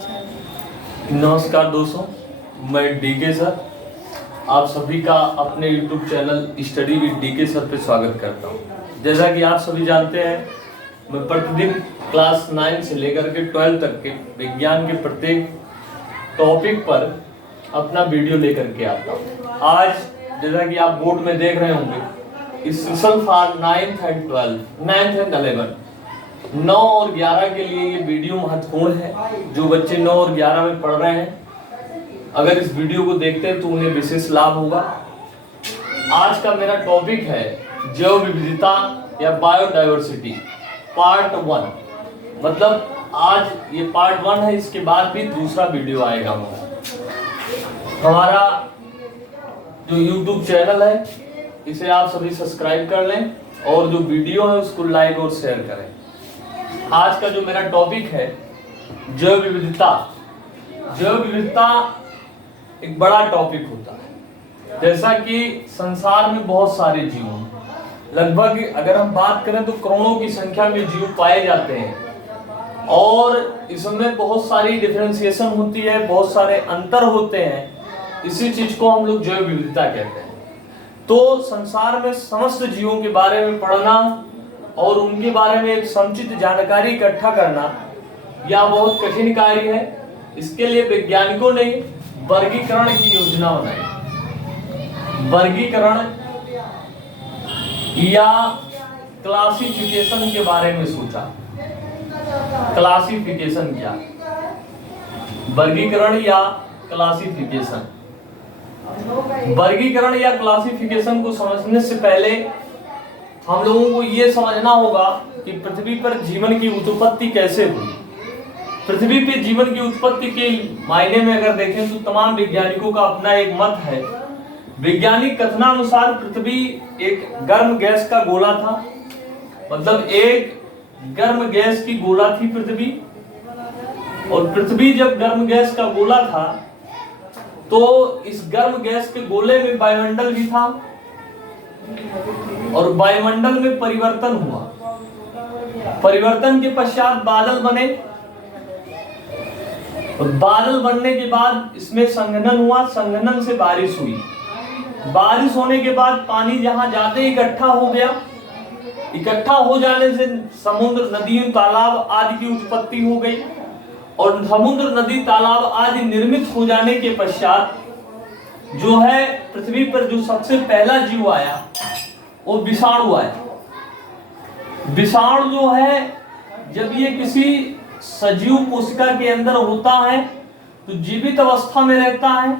नमस्कार दोस्तों, मैं डीके सर आप सभी का अपने YouTube channel study with DK sir पे स्वागत करता हूँ। जैसा कि आप सभी जानते हैं, मैं प्रतिदिन क्लास 9 से लेकर के 12 तक के विज्ञान के प्रत्येक टॉपिक पर अपना वीडियो लेकर के आता हूँ। आज जैसा कि आप बोर्ड में देख रहे होंगे, session for 9th and 12th 9th and 11 9 और 11 के लिए ये वीडियो महत्वपूर्ण है। जो बच्चे 9 और 11 में पढ़ रहे हैं, अगर इस वीडियो को देखते हैं तो उन्हें विशेष लाभ होगा। आज का मेरा टॉपिक है जैव विविधता या बायोडायवर्सिटी पार्ट 1। मतलब आज ये पार्ट 1 है, इसके बाद भी दूसरा वीडियो आएगा। हमारा जो YouTube चैनल है इसे आप सभी सब्सक्राइब कर लें और जो वीडियो है उसको लाइक और शेयर करें। आज का जो मेरा टॉपिक है जैव विविधता। जैव विविधता एक बड़ा टॉपिक होता है। जैसा कि संसार में बहुत सारे जीव हैं, लगभग अगर हम बात करें तो करोड़ों की संख्या में जीव पाए जाते हैं और इसमें बहुत सारी डिफरेंशिएशन होती है, बहुत सारे अंतर होते हैं। इसी चीज को हम लोग जैव विविधता कहते हैं। तो संसार में समस्त जीवों के बारे में पढ़ना और उनके बारे में एक समुचित जानकारी इकट्ठा करना यह बहुत कठिन कार्य है। इसके लिए वैज्ञानिकों ने वर्गीकरण की योजना बनाई। वर्गीकरण या क्लासिफिकेशन के बारे में सोचा। क्लासिफिकेशन क्या? वर्गीकरण या क्लासिफिकेशन। वर्गीकरण या क्लासिफिकेशन को समझने से पहले हम लोगों को यह समझना होगा कि पृथ्वी पर जीवन की उत्पत्ति कैसे हुई। पृथ्वी पे जीवन की उत्पत्ति के मायने में अगर देखें तो तमाम वैज्ञानिकों का अपना एक मत है। वैज्ञानिक कथनानुसार पृथ्वी एक गर्म गैस का गोला था। मतलब एक गर्म गैस की गोला थी पृथ्वी। और पृथ्वी जब गर्म गैस का गोला था तो इस गर्म गैस के गोले में वायुमंडल भी था और वायुमंडल में परिवर्तन हुआ। परिवर्तन के पश्चात बादल बने और बादल बनने के बाद इसमें संघनन हुआ। संघनन से बारिश हुई। बारिश होने के बाद पानी जहां जाते इकट्ठा हो गया। इकट्ठा हो जाने से समुद्र, नदी, तालाब आदि की उत्पत्ति हो गई। और समुद्र, नदी, तालाब आदि निर्मित हो जाने के पश्चात जो है पृथ्वी पर जो सबसे पहला जीव आया वो विषाणु आया। विषाणु जो है जब ये किसी सजीव कोशिका के अंदर होता है तो जीवित अवस्था में रहता है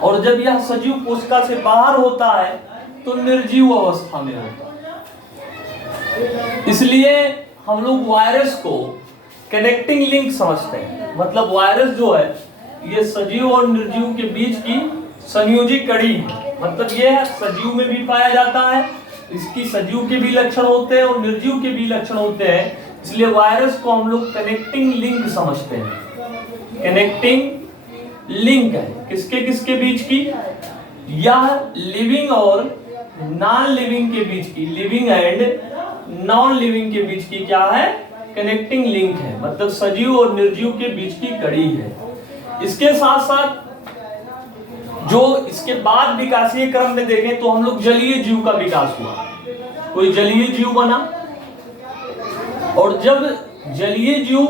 और जब यह सजीव कोशिका से बाहर होता है तो निर्जीव अवस्था में होता है। इसलिए हम लोग वायरस को कनेक्टिंग लिंक समझते हैं। मतलब वायरस जो है ये सजीव और निर्जीव के बीच की संयोजी कड़ी है। मतलब ये सजीव में भी पाया जाता है, इसकी सजीव के भी लक्षण होते हैं और निर्जीव के भी लक्षण होते हैं। इसलिए वायरस को हम लोग कनेक्टिंग लिंक समझते हैं। कनेक्टिंग लिंक है किसके किसके बीच की? यह लिविंग और नॉन लिविंग के बीच की, लिविंग एंड नॉन लिविंग के बीच की क्या है? कनेक्टिंग लिंक है। मतलब सजीव और निर्जीव के बीच की कड़ी है। इसके साथ साथ जो इसके बाद विकासीय क्रम में देखें तो हम लोग जलीय जीव का विकास हुआ। कोई जलीय जीव बना और जब जलीय जीव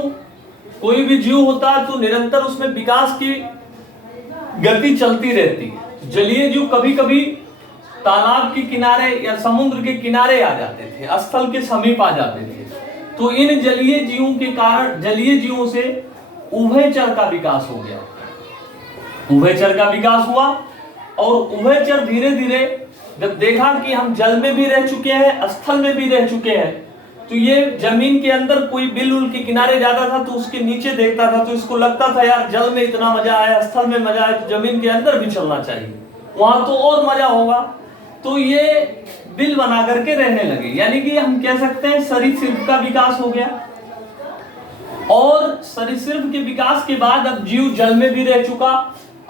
कोई भी जीव होता है तो निरंतर उसमें विकास की गति चलती रहती है। जलीय जीव कभी कभी तालाब के किनारे या समुद्र के किनारे आ जाते थे, स्थल के समीप आ जाते थे। तो इन जलीय जीवों के कारण जलीय जीवों से उभयचर का विकास हो गया। उभयचर का विकास हुआ और उभयचर धीरे धीरे जब देखा कि हम जल में भी रह चुके हैं, स्थल में भी रह चुके हैं, तो ये जमीन के अंदर कोई बिल उल के किनारे जाता था तो उसके नीचे देखता था तो इसको लगता था यार जल में इतना मजा आया, स्थल में मजा आया, तो जमीन के अंदर भी चलना चाहिए, वहां तो और मजा होगा। तो ये बिल बना करके रहने लगे। यानी कि हम कह सकते हैं सरीसृप का विकास हो गया। और सरीसृप के विकास के बाद अब जीव जल में भी रह चुका,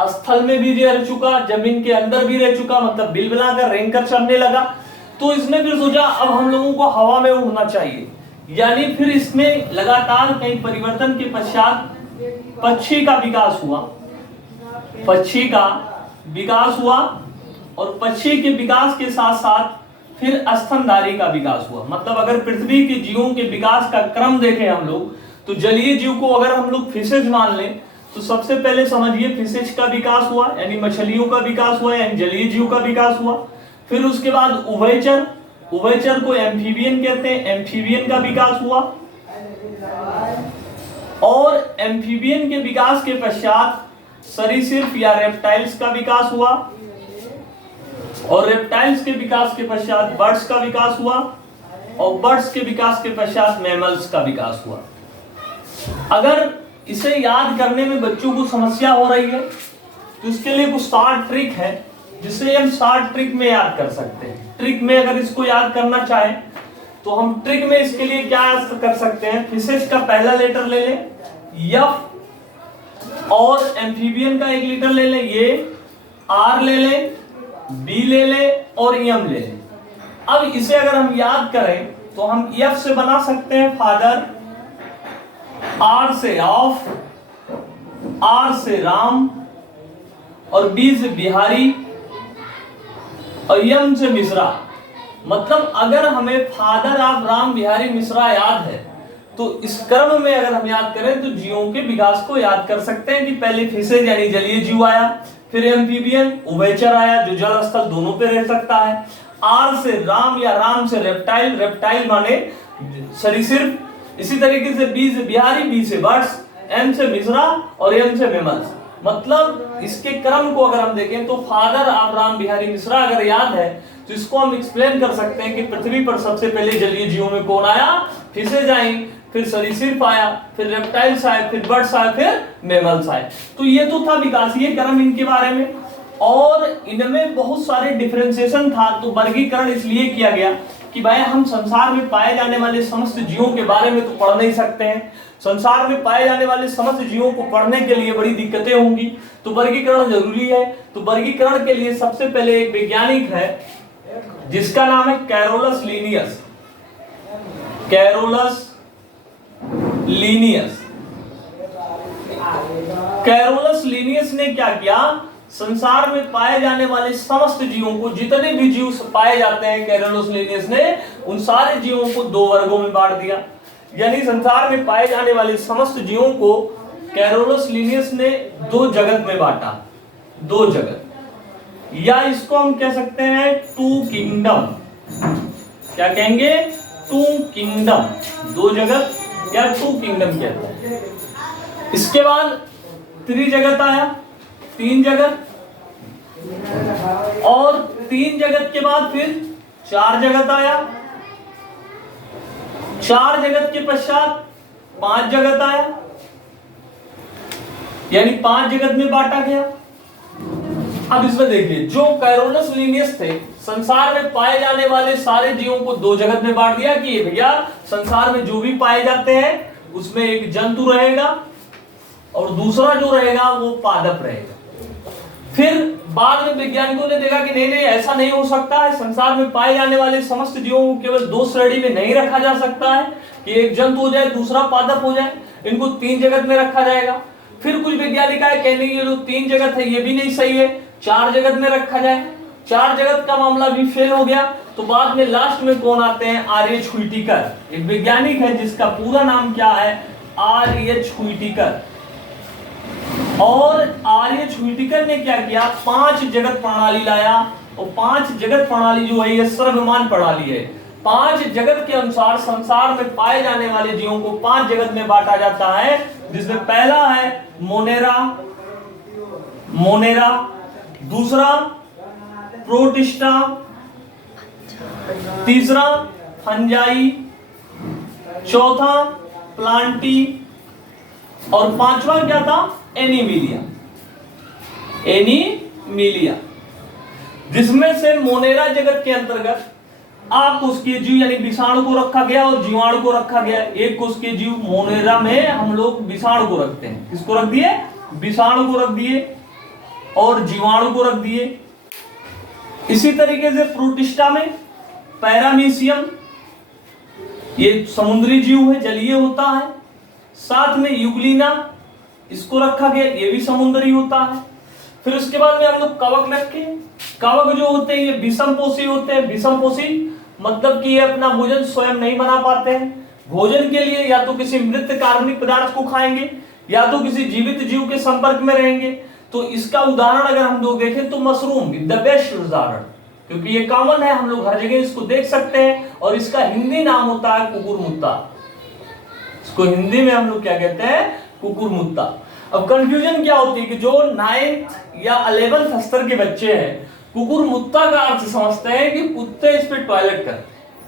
स्थल में भी रह चुका, जमीन के अंदर भी रह चुका। मतलब बिल बनाकर रेंगकर चढ़ने लगा। तो इसने फिर सोचा अब हम लोगों को हवा में उड़ना चाहिए। यानी फिर इसमें लगातार कई परिवर्तन के पश्चात पक्षी का विकास हुआ, पक्षी का विकास हुआ, और पक्षी के विकास के साथ साथ फिर स्तनधारी का विकास हुआ। मतलब अगर पृथ्वी के जीवों के विकास का क्रम देखें हम लोग, तो जलीय जीव को अगर हम लोग फिशेज मान लें, तो सबसे पहले समझिए फिशेज का विकास हुआ, यानी मछलियों का विकास हुआ, यानी जलीय जीव का विकास हुआ। फिर उसके बाद उभयचर, उभयचर को एम्फीबियन कहते हैं, एम्फीबियन का विकास हुआ। और एम्फीबियन के विकास के पश्चात सरीसृप या रेप्टाइल्स का विकास हुआ, और रेप्टाइल्स के विकास के पश्चात बर्ड्स का विकास हुआ, और बर्ड्स के विकास के पश्चात मैमल्स का विकास हुआ। अगर इसे याद करने में बच्चों को समस्या हो रही है, तो इसके लिए कुछ शॉर्ट ट्रिक है जिसे हम शॉर्ट ट्रिक में याद कर सकते हैं। ट्रिक में अगर इसको याद करना चाहें तो हम ट्रिक में इसके लिए क्या कर सकते हैं, फिशेज का पहला लेटर ले लें यफ, और एम्फीबियन का एक लेटर ले लें ये, आर ले लें, बी ले लें और एम ले लें। अब इसे अगर हम याद करें तो हम एफ से बना सकते हैं फादर, आर से ऑफ, आर से राम, और बी से बिहारी, और यम से मिश्रा। मतलब अगर हमें फादर ऑफ राम बिहारी मिश्रा याद है, तो इस क्रम में अगर हम याद करें तो जीवों के विकास को याद कर सकते हैं कि पहले फिशेज यानी जलीय जीव आया, फिर एम्फीबियन उभयचर आया जो जल स्थल दोनों पे रह सकता है, आर से राम या राम से रेप्टाइल, रेप्टाइल माने सरीसृप, इसी तरीके से बी से बिहारी, बी से बर्ड्स, एम से मिश्रा और एम से मैमल्स। मतलब इसके क्रम को अगर हम देखें तो फादर ऑफ राम बिहारी मिश्रा अगर याद है तो इसको हम एक्सप्लेन कर सकते हैं कि पृथ्वी पर सबसे पहले जलीय जीवों में कौन आया, फिशेज आई, फिर सरीसृप आया, फिर रेप्टाइल्स आए, फिर बर्ड्स आए, फिर मैमल्स आए। तो ये तो था विकासीय क्रम इनके बारे में, और इनमें बहुत सारे डिफरेंशिएशन था। तो वर्गीकरण इसलिए किया गया कि भाई हम संसार में पाए जाने वाले समस्त जीवों के बारे में तो पढ़ नहीं सकते हैं, संसार में पाए जाने वाले समस्त जीवों को पढ़ने के लिए बड़ी दिक्कतें होंगी, तो वर्गीकरण जरूरी है। तो वर्गीकरण के लिए सबसे पहले एक वैज्ञानिक है जिसका नाम है Carolus Linnaeus, Carolus Linnaeus. Carolus Linnaeus ने क्या किया, संसार में पाए जाने वाले समस्त जीवों को, जितने भी जीव पाए जाते हैं, कैरोलस लीनियस ने उन सारे जीवों को दो वर्गों में बांट दिया। यानी संसार में पाए जाने वाले समस्त जीवों को कैरोलस लीनियस ने दो जगत में बांटा, दो जगत, या इसको हम कह सकते हैं टू किंगडम। क्या कहेंगे, टू किंगडम, दो जगत या टू किंगडम कहते हैं। इसके बाद त्रिजगत आया, तीन जगत, और तीन जगत के बाद फिर चार जगत आया, चार जगत के पश्चात पांच जगत आया, यानी पांच जगत में बांटा गया। अब इसमें देखिए, जो कैरोलस लीनियस थे संसार में पाए जाने वाले सारे जीवों को दो जगत में बांट दिया कि भैया संसार में जो भी पाए जाते हैं उसमें एक जंतु रहेगा और दूसरा जो रहेगा वो पादप रहेगा। फिर बाद में वैज्ञानिकों ने देखा कि नहीं नहीं ऐसा नहीं हो सकता है, संसार में पाए जाने वाले समस्त जीवों को केवल दो श्रेणी में नहीं रखा जा सकता है कि एक जंतु हो जाए दूसरा पादप हो जाए, इनको तीन जगत में रखा जाएगा। फिर कुछ वैज्ञानिक आए कहने ये जो तीन जगत है ये भी नहीं सही है, चार जगत में रखा जाए। चार जगत का मामला भी फेल हो गया। तो बाद में लास्ट में कौन आते हैं, आर.एच. व्हिटेकर, एक वैज्ञानिक है जिसका पूरा नाम क्या है, आर.एच. व्हिटेकर। और आर.एच. व्हिटेकर ने क्या किया, पांच जगत प्रणाली लाया, और पांच जगत प्रणाली जो है ये सर्वमान्य प्रणाली है। पांच जगत के अनुसार संसार में पाए जाने वाले जीवों को पांच जगत में बांटा जाता है, जिसमें पहला है मोनेरा, मोनेरा, दूसरा प्रोटिस्टा, तीसरा फंजाई, चौथा प्लांटी, और पांचवा क्या था, एनीमिलिया, एनीमिलिया। जिसमें से मोनेरा जगत के अंतर्गत आप कोशिकीय जीव यानी विषाणु को रखा गया और जीवाणु को रखा गया। एक कोशिकीय जीव मोनेरा में हम लोग विषाणु को रखते हैं, किसको रख दिए, विषाणु को रख दिए और जीवाणु को रख दिए। इसी तरीके से प्रोटिस्टा में पैरामीशियम, ये समुद्री जीव है, जलीय होता है। साथ में यूग्लिना, इसको रखा गया, ये भी समुद्री होता है। फिर उसके बाद में हम लोग कवक रखे। कवक जो होते हैं ये विषमपोषी होते हैं। विषमपोषी मतलब कि ये अपना भोजन स्वयं नहीं बना पाते हैं। भोजन के लिए या तो किसी मृत कार्बनिक पदार्थ को खाएंगे या तो किसी जीवित जीव के संपर्क में रहेंगे। तो इसका उदाहरण अगर हम लोग देखें तो मशरूम द बेस्ट उदाहरण, क्योंकि ये कॉमन है, हम लोग हर जगह इसको देख सकते हैं। और इसका हिंदी नाम होता है कुकुरमुत्ता। इसको हिंदी में हम लोग क्या कहते हैं? कुकुरमुत्ता। अब कंफ्यूजन क्या होती है कि जो 9th या 11th स्तर के बच्चे हैं कुकुरमुत्ता का अर्थ समझते हैं कि कुत्ते इस पे टॉयलेट करते हैं,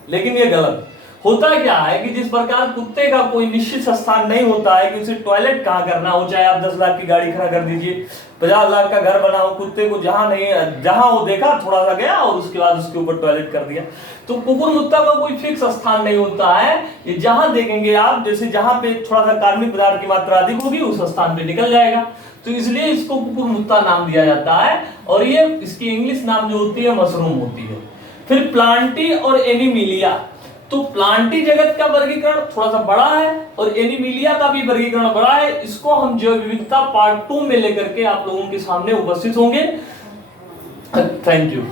लेकिन ये गलत। होता क्या है कि जिस प्रकार कुत्ते का कोई निश्चित स्थान नहीं होता है कि उसे टॉयलेट कहाँ करना हो, चाहे आप 10 लाख की गाड़ी खड़ा कर दीजिए, 50 लाख का घर बनाओ, कुत्ते को जहां वो देखा थोड़ा सा गया और उसके बाद उसके ऊपर टॉयलेट कर दिया। तो कुकुरमुत्ता का कोई फिक्स स्थान नहीं होता है। ये जहां देखेंगे आप, जैसे जहां पे थोड़ा सा कार्बनिक पदार्थ की मात्रा अधिक होगी उस स्थान पे निकल जाएगा। तो इसलिए इसको कुकुरमुत्ता नाम दिया जाता है। और ये इसकी इंग्लिश नाम जो होती है मशरूम होती है। फिर प्लांटी और एनिमिलिया। तो प्लांटी जगत का वर्गीकरण थोड़ा सा बड़ा है और एनिमिलिया का भी वर्गीकरण बड़ा है। इसको हम जैव विविधता पार्ट 2 में लेकर के आप लोगों के सामने उपस्थित होंगे। Thank you.